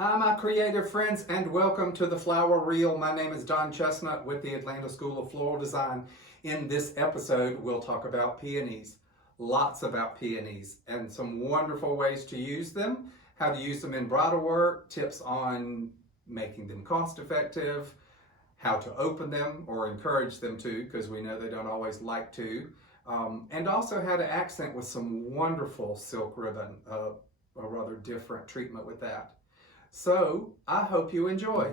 Hi my creative friends and welcome to the Flower Reel. My name is Don Chestnut with the Atlanta School of Floral Design. In this episode we'll talk about peonies, lots about peonies and some wonderful ways to use them, how to use them in bridal work, tips on making them cost effective, how to open them or encourage them to, because we know they don't always like to, and also how to accent with some wonderful silk ribbon, a rather different treatment with that. So, I hope you enjoy.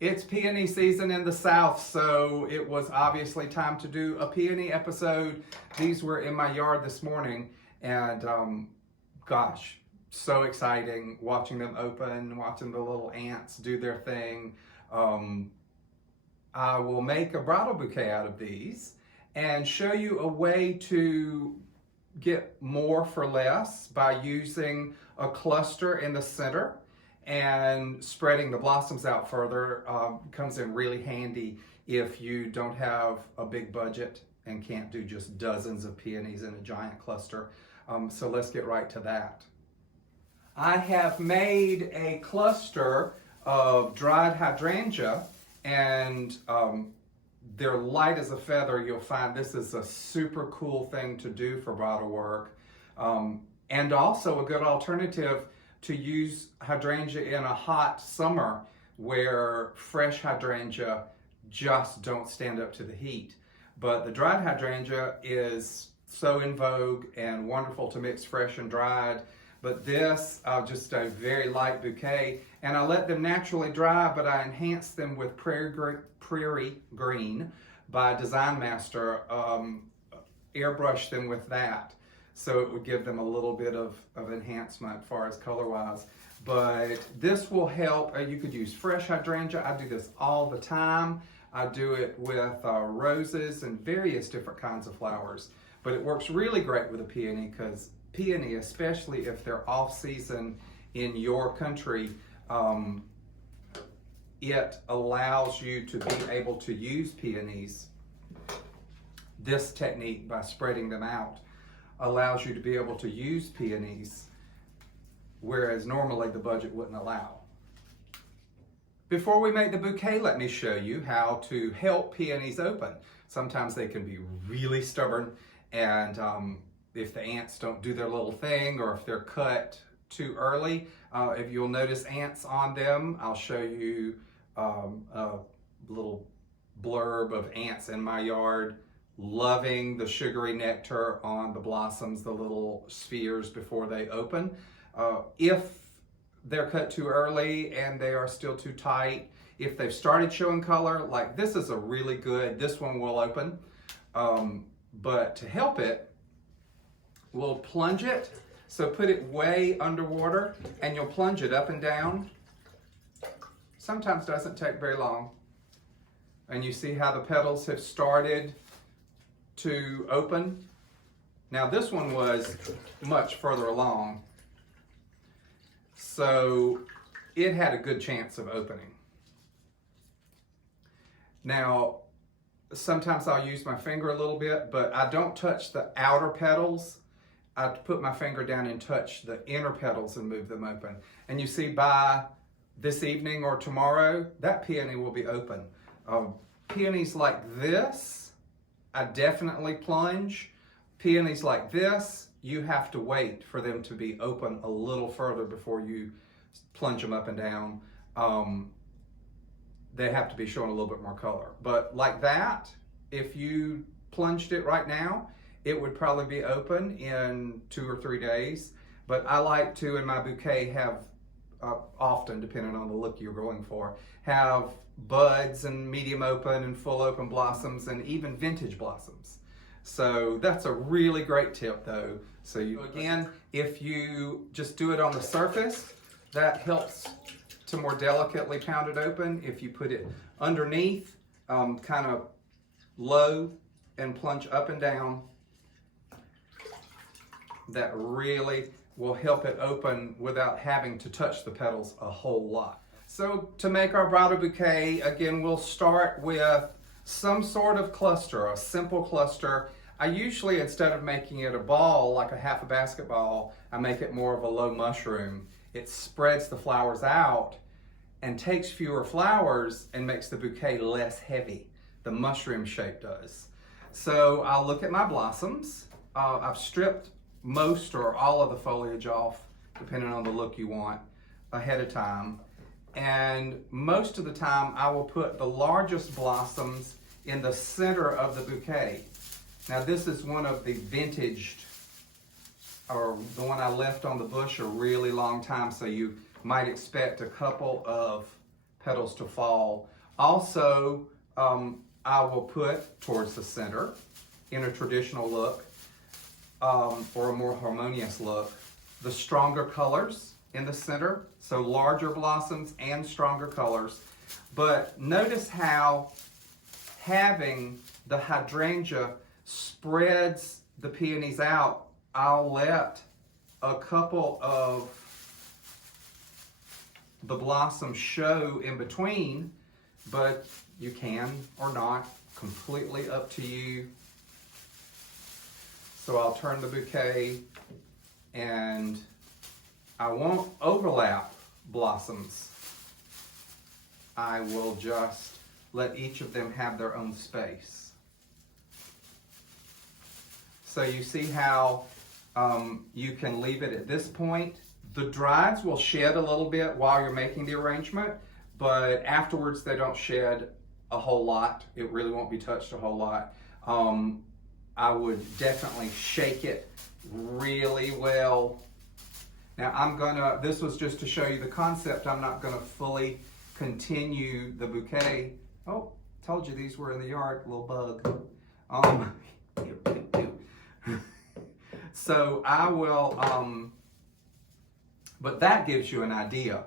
It's peony season in the South, so it was obviously time to do a peony episode. These were in my yard this morning, and gosh, so exciting watching them open, watching the little ants do their thing. I will make a bridal bouquet out of these and show you a way to get more for less by using a cluster in the center and spreading the blossoms out further. Comes in really handy if you don't have a big budget and can't do just dozens of peonies in a giant cluster. So let's get right to that. I have made a cluster of dried hydrangea, and they're light as a feather. You'll find this is a super cool thing to do for bridal work, and also a good alternative to use hydrangea in a hot summer where fresh hydrangea just don't stand up to the heat. But the dried hydrangea is so in vogue and wonderful to mix fresh and dried. But this, just a very light bouquet, and I let them naturally dry, but I enhance them with Prairie green by Design Master, airbrush them with that. So it would give them a little bit of enhancement as far as color-wise. But this will help. You could use fresh hydrangea. I do this all the time. I do it with roses and various different kinds of flowers. But it works really great with a peony, because peony, especially if they're off-season in your country, it allows you to be able to use peonies. This technique, by spreading them out, allows you to be able to use peonies, whereas normally the budget wouldn't allow. Before we make the bouquet, let me show you how to help peonies open. Sometimes they can be really stubborn, and if the ants don't do their little thing, or if they're cut too early, if you'll notice ants on them, I'll show you a little blurb of ants in my yard loving the sugary nectar on the blossoms, the little spheres before they open. If they're cut too early and they are still too tight, if they've started showing color, like this is a really good, this one will open. But to help it, we'll plunge it. So put it way underwater and you'll plunge it up and down. Sometimes doesn't take very long. And you see how the petals have started to open. Now this one was much further along, so it had a good chance of opening. Now sometimes I'll use my finger a little bit, but I don't touch the outer petals. I put my finger down and touch the inner petals and move them open. And you see, by this evening or tomorrow, that peony will be open. Peonies like this, I definitely plunge. Peonies like this, you have to wait for them to be open a little further before you plunge them up and down. They have to be showing a little bit more color. But like that, if you plunged it right now, it would probably be open in 2 or 3 days. But I like to, in my bouquet, have, often, depending on the look you're going for, have buds and medium open and full open blossoms and even vintage blossoms. So that's a really great tip though. So again, if you just do it on the surface, that helps to more delicately pound it open. If you put it underneath, kind of low and plunge up and down. That really will help it open without having to touch the petals a whole lot. So to make our bridal bouquet, again, we'll start with some sort of cluster, a simple cluster. I usually, instead of making it a ball, like a half a basketball, I make it more of a low mushroom. It spreads the flowers out and takes fewer flowers and makes the bouquet less heavy. The mushroom shape does. So I'll look at my blossoms. I've stripped most or all of the foliage off, depending on the look you want, ahead of time. And most of the time I will put the largest blossoms in the center of the bouquet. Now this is one of the vintaged, or the one I left on the bush a really long time, so you might expect a couple of petals to fall. Also, I will put towards the center in a traditional look, or a more harmonious look, the stronger colors in the center, so larger blossoms and stronger colors. But notice how having the hydrangea spreads the peonies out. I'll let a couple of the blossoms show in between, but you can or not, completely up to you. So I'll turn the bouquet, and I won't overlap blossoms. I will just let each of them have their own space. So you see how you can leave it at this point. The drieds will shed a little bit while you're making the arrangement, but afterwards they don't shed a whole lot. It really won't be touched a whole lot. I would definitely shake it really well. Now this was just to show you the concept. I'm not gonna fully continue the bouquet. Oh, told you these were in the yard, little bug. So I will, but that gives you an idea.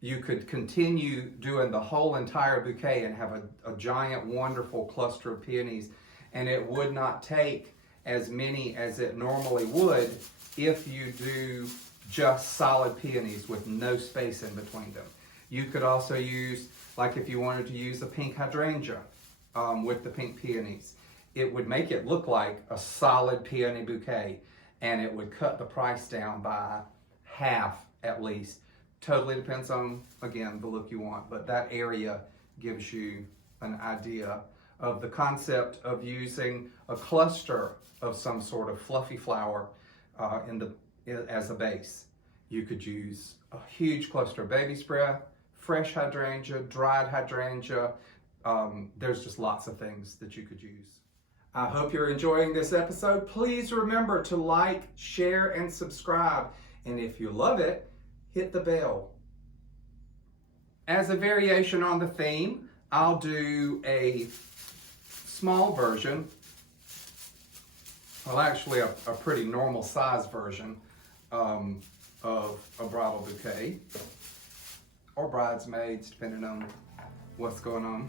You could continue doing the whole entire bouquet and have a giant, wonderful cluster of peonies, and it would not take as many as it normally would if you do just solid peonies with no space in between them. You could also use, like if you wanted to use a pink hydrangea with the pink peonies, it would make it look like a solid peony bouquet, and it would cut the price down by half at least. Totally depends on, again, the look you want, but that area gives you an idea of the concept of using a cluster of some sort of fluffy flower as a base. You could use a huge cluster of baby's breath, fresh hydrangea, dried hydrangea. There's just lots of things that you could use. I hope you're enjoying this episode. Please remember to like, share, and subscribe. And if you love it, hit the bell. As a variation on the theme, I'll do a small version, well actually a pretty normal size version of a bridal bouquet, or bridesmaids, depending on what's going on.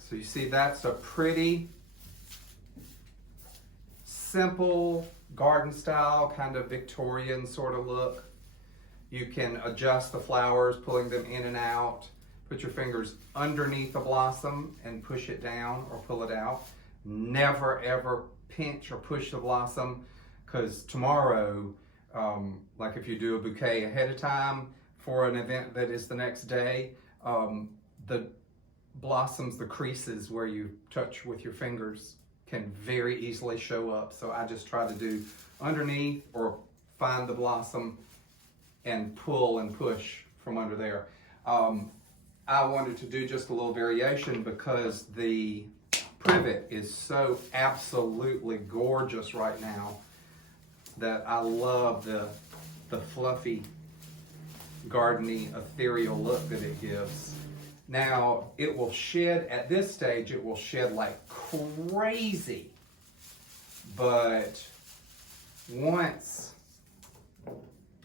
So you see that's a pretty simple garden style, kind of Victorian sort of look. You can adjust the flowers, pulling them in and out. Put your fingers underneath the blossom and push it down or pull it out. Never ever pinch or push the blossom, because tomorrow, like if you do a bouquet ahead of time for an event that is the next day, the blossoms, the creases where you touch with your fingers can very easily show up. So I just try to do underneath or find the blossom and pull and push from under there. I wanted to do just a little variation because the privet is so absolutely gorgeous right now that I love the fluffy, gardeny, ethereal look that it gives. Now, it will shed, at this stage, it will shed like crazy. But once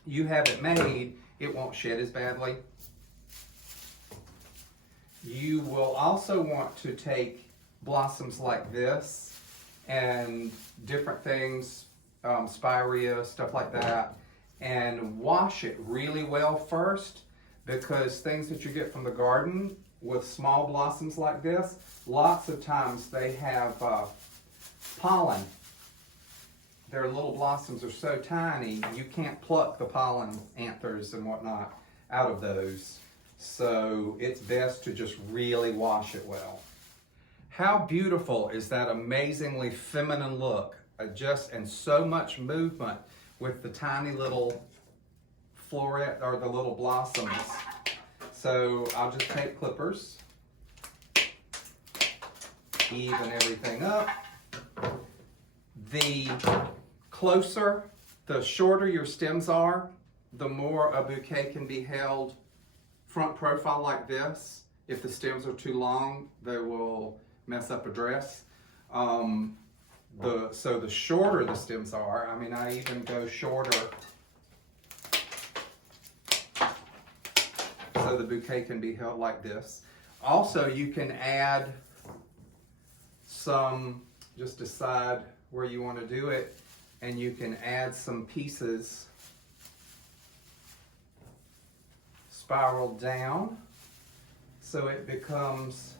you have it made, it won't shed as badly. You will also want to take blossoms like this and different things, spirea, stuff like that, and wash it really well first, because things that you get from the garden with small blossoms like this, lots of times they have pollen. Their little blossoms are so tiny, you can't pluck the pollen anthers and whatnot out of those. So it's best to just really wash it well. How beautiful is that amazingly feminine look? And so much movement with the tiny little floret or the little blossoms. So I'll just take clippers, even everything up. The closer, the shorter your stems are, the more a bouquet can be held front profile like this. If the stems are too long, they will mess up a dress. So the shorter the stems are, I mean, I even go shorter so the bouquet can be held like this. Also, you can add some, just decide where you want to do it, and you can add some pieces spiral down so it becomes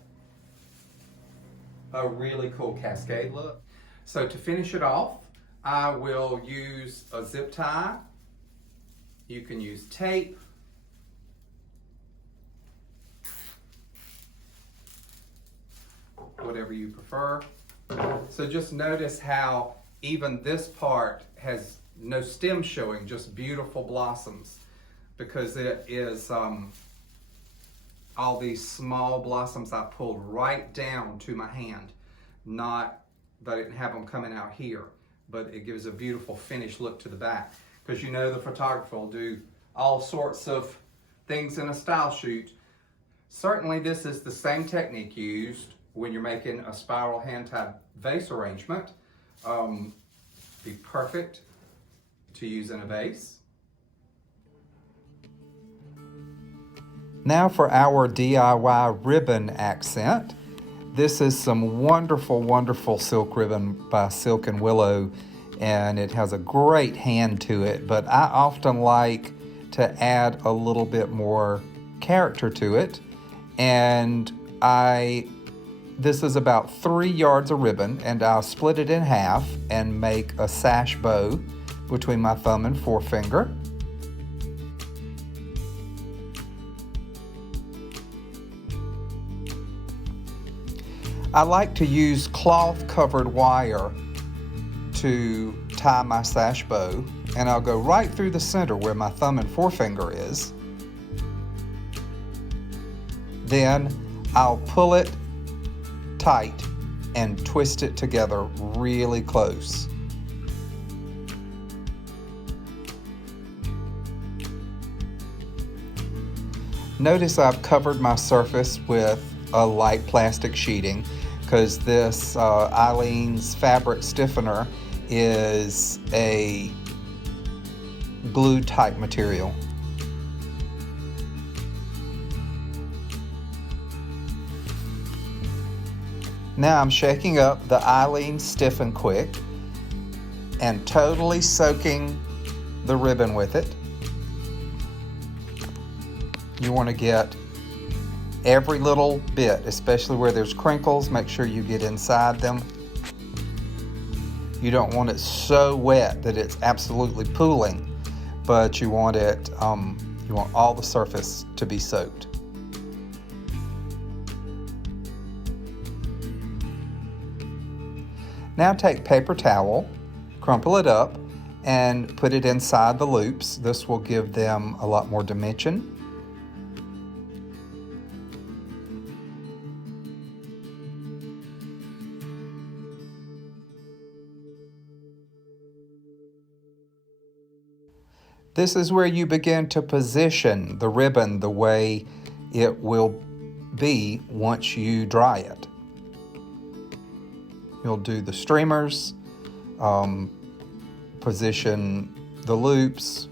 a really cool cascade look. So to finish it off, I will use a zip tie. You can use tape. Whatever you prefer. So just notice how even this part has no stem showing, just beautiful blossoms, because it is all these small blossoms I pulled right down to my hand. Not that I didn't have them coming out here, but it gives a beautiful finished look to the back, because you know the photographer will do all sorts of things in a style shoot. Certainly this is the same technique used when you're making a spiral hand-tied vase arrangement. Be perfect to use in a vase. Now for our DIY ribbon accent. This is some wonderful, wonderful silk ribbon by Silk and Willow, and it has a great hand to it, but I often like to add a little bit more character to it, and this is about 3 yards of ribbon, and I'll split it in half and make a sash bow between my thumb and forefinger. I like to use cloth covered wire to tie my sash bow, and I'll go right through the center where my thumb and forefinger is. Then I'll pull it tight and twist it together really close. Notice I've covered my surface with a light plastic sheeting, because this Aleene's fabric stiffener is a glue type material. Now I'm shaking up the Allene Stiffen Quik and totally soaking the ribbon with it. You want to get every little bit, especially where there's crinkles. Make sure you get inside them. You don't want it so wet that it's absolutely pooling, but you want it, you want all the surface to be soaked. Now take paper towel, crumple it up, and put it inside the loops. This will give them a lot more dimension. This is where you begin to position the ribbon the way it will be once you dry it. You'll do the streamers, position the loops,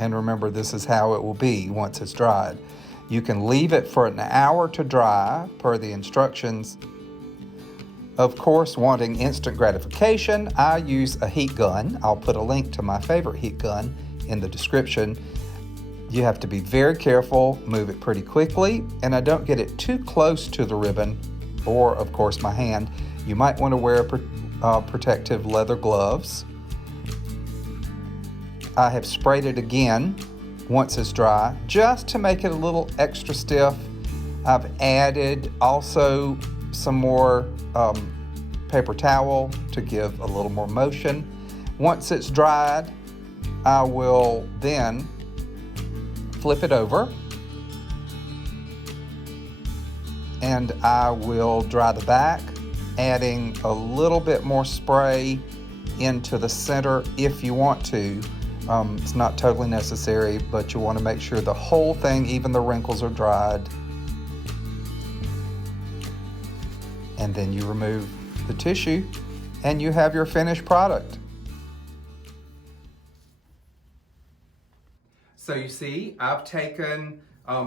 And remember, this is how it will be once it's dried. You can leave it for an hour to dry per the instructions. Of course, wanting instant gratification, I use a heat gun. I'll put a link to my favorite heat gun in the description. You have to be very careful, move it pretty quickly, and I don't get it too close to the ribbon or, of course, my hand. You might want to wear protective leather gloves. I have sprayed it again once it's dry, just to make it a little extra stiff. I've added also some more paper towel to give a little more motion. Once it's dried, I will then flip it over and I will dry the back, adding a little bit more spray into the center if you want to. It's not totally necessary, but you want to make sure the whole thing, even the wrinkles, are dried. And then you remove the tissue and you have your finished product. So you see, I've taken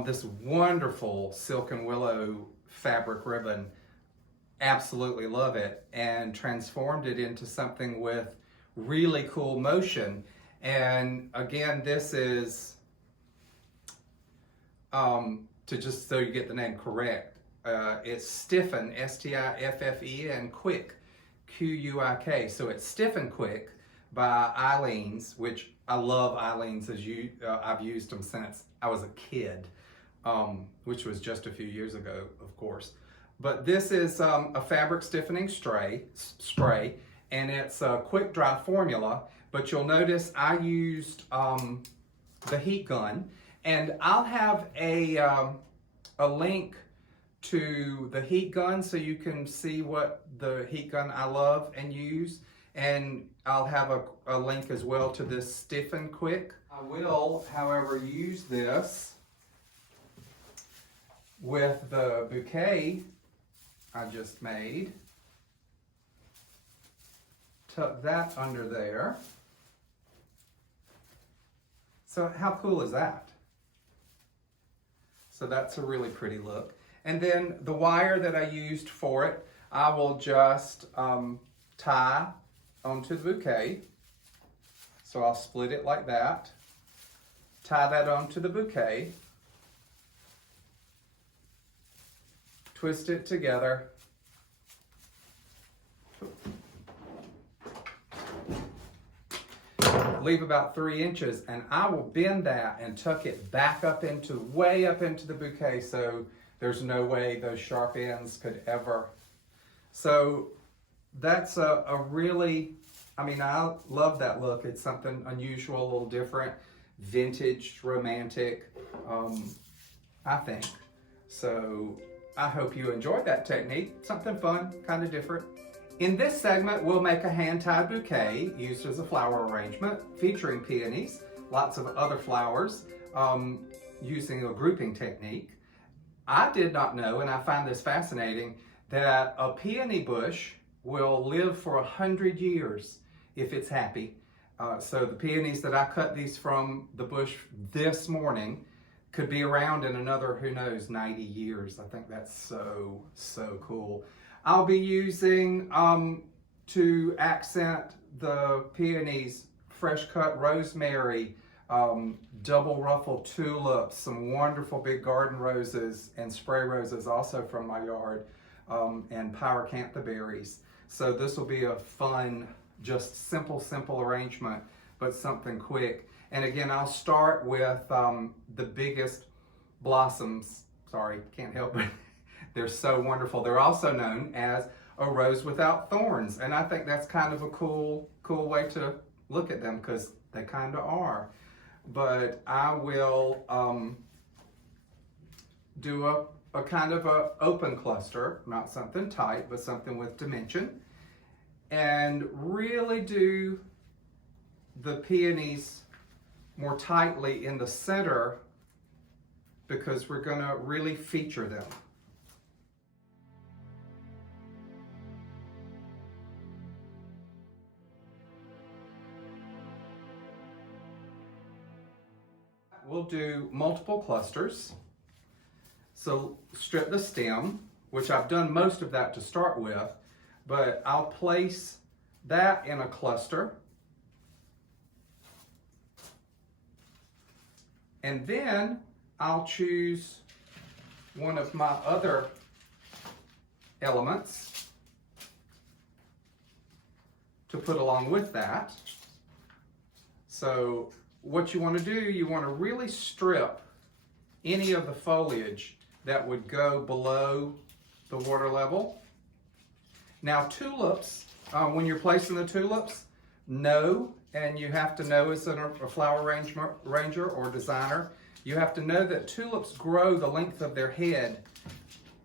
this wonderful Silk and Willow fabric ribbon, absolutely love it, and transformed it into something with really cool motion. And again, this is, to just so you get the name correct, it's Stiffen, S-T-I-F-F-E-N, Quik, Q-U-I-K. So it's Stiffen Quik by Allene, which I love Allene, as I've used them since I was a kid, which was just a few years ago, of course. But this is a fabric stiffening spray, and it's a quick dry formula. But you'll notice I used the heat gun, and I'll have a link to the heat gun so you can see what the heat gun I love and use. And I'll have a link as well to this Stiffen Quik. I will, however, use this with the bouquet I just made. Tuck that under there. So how cool is that? So that's a really pretty look. And then the wire that I used for it, I will just tie onto the bouquet. So I'll split it like that, tie that onto the bouquet, twist it together, leave about 3 inches, and I will bend that and tuck it back up into, way up into the bouquet, so there's no way those sharp ends could ever. So that's a really, I mean, I love that look. It's something unusual, a little different, vintage, romantic, I think. So I hope you enjoyed that technique. Something fun, kind of different. In this segment, we'll make a hand-tied bouquet used as a flower arrangement featuring peonies, lots of other flowers, using a grouping technique. I did not know, and I find this fascinating, that a peony bush will live for 100 years if it's happy. So the peonies that I cut these from the bush this morning could be around in another, who knows, 90 years. I think that's so, so cool. I'll be using, to accent the peonies, fresh cut rosemary, double ruffle tulips, some wonderful big garden roses and spray roses also from my yard, and pyracantha berries. So this will be a fun, just simple arrangement, but something quick. And again, I'll start with the biggest blossoms. Sorry, can't help it. They're so wonderful. They're also known as a rose without thorns. And I think that's kind of a cool way to look at them, because they kind of are. But I will do a kind of a open cluster, not something tight, but something with dimension. And really do the peonies more tightly in the center, because we're going to really feature them. We'll do multiple clusters. So strip the stem, which I've done most of that to start with, but I'll place that in a cluster. And then I'll choose one of my other elements to put along with that. So what you want to do, you want to really strip any of the foliage that would go below the water level. Now tulips, when you're placing the tulips, know, and you have to know as a flower ranger or designer, you have to know that tulips grow the length of their head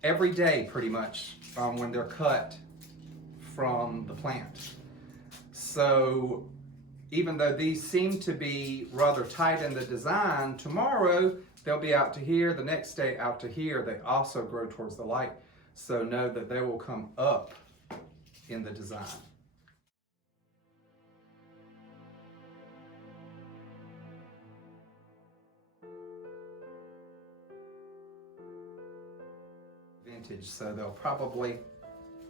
every day pretty much when they're cut from the plant. So even though these seem to be rather tight in the design, tomorrow they'll be out to here, the next day out to here. They also grow towards the light. So know that they will come up in the design. Vintage, so they'll probably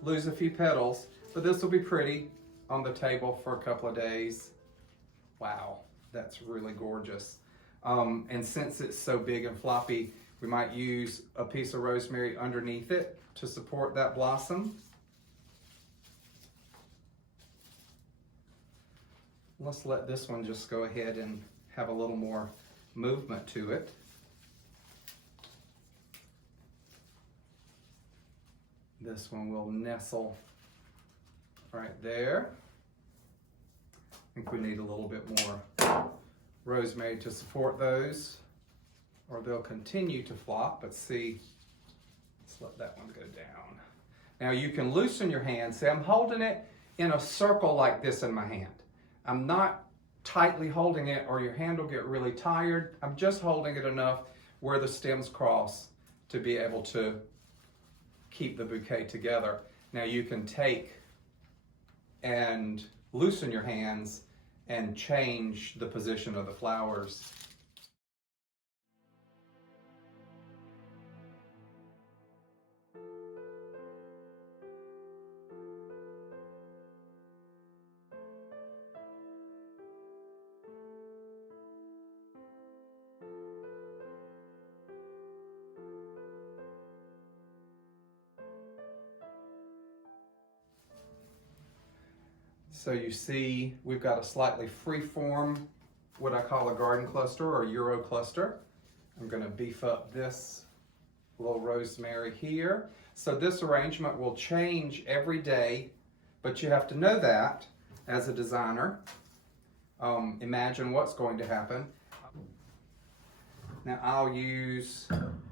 lose a few petals, but this will be pretty on the table for a couple of days. Wow, that's really gorgeous. And since it's so big and floppy, we might use a piece of rosemary underneath it to support that blossom. Let's let this one just go ahead and have a little more movement to it. This one will nestle right there. I think we need a little bit more rosemary to support those, or they'll continue to flop. But see, let's let that one go down. Now you can loosen your hand. See, I'm holding it in a circle like this in my hand. I'm not tightly holding it or your hand will get really tired. I'm just holding it enough where the stems cross to be able to keep the bouquet together. Now you can take and loosen your hands and change the position of the flowers. So you see, we've got a slightly free form, what I call a garden cluster or Euro cluster. I'm going to beef up this little rosemary here. So this arrangement will change every day, but you have to know that as a designer. Imagine what's going to happen. Now I'll use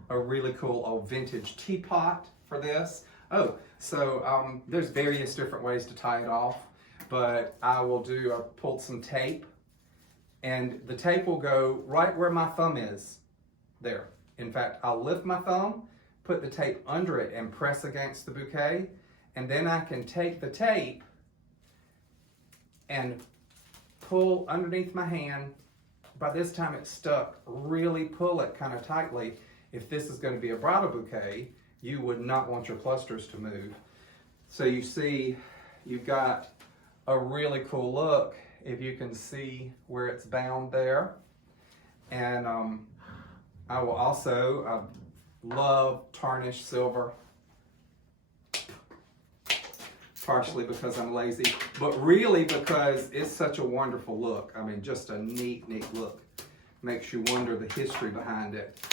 a really cool old vintage teapot for this. Oh, so there's various different ways to tie it off. But I pulled some tape, and the tape will go right where my thumb is, there. In fact, I'll lift my thumb, put the tape under it and press against the bouquet, and then I can take the tape and pull underneath my hand. By this time it's stuck. Really pull it kind of tightly. If this is going to be a bridal bouquet, you would not want your clusters to move. So you see, you've got a really cool look if you can see where it's bound there. And I will also, love tarnished silver, partially because I'm lazy, but really because it's such a wonderful look. I mean, just a neat look. Makes you wonder the history behind it.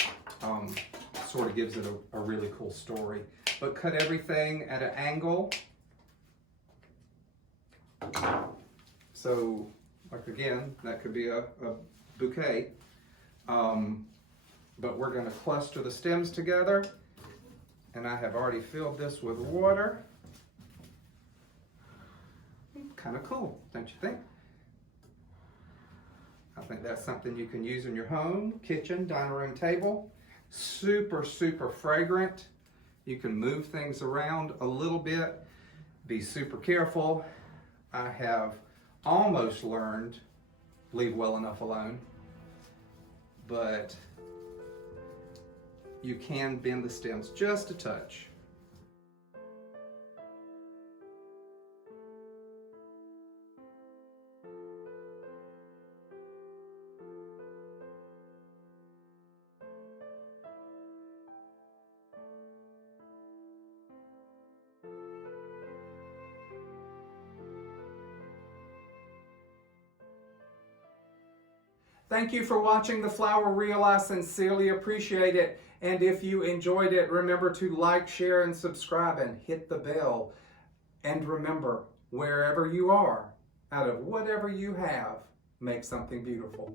Sort of gives it a really cool story. But cut everything at an angle. So, like again, that could be a bouquet, but we're going to cluster the stems together, and I have already filled this with water. Kind of cool, don't you think? I think that's something you can use in your home, kitchen, dining room table. Super fragrant. You can move things around a little bit. Be super careful. I have almost learned, leave well enough alone. but you can bend the stems just a touch. Thank you for watching the flower reel. I sincerely appreciate it. And if you enjoyed it, remember to like, share, and subscribe, and hit the bell. And remember, wherever you are, out of whatever you have, make something beautiful.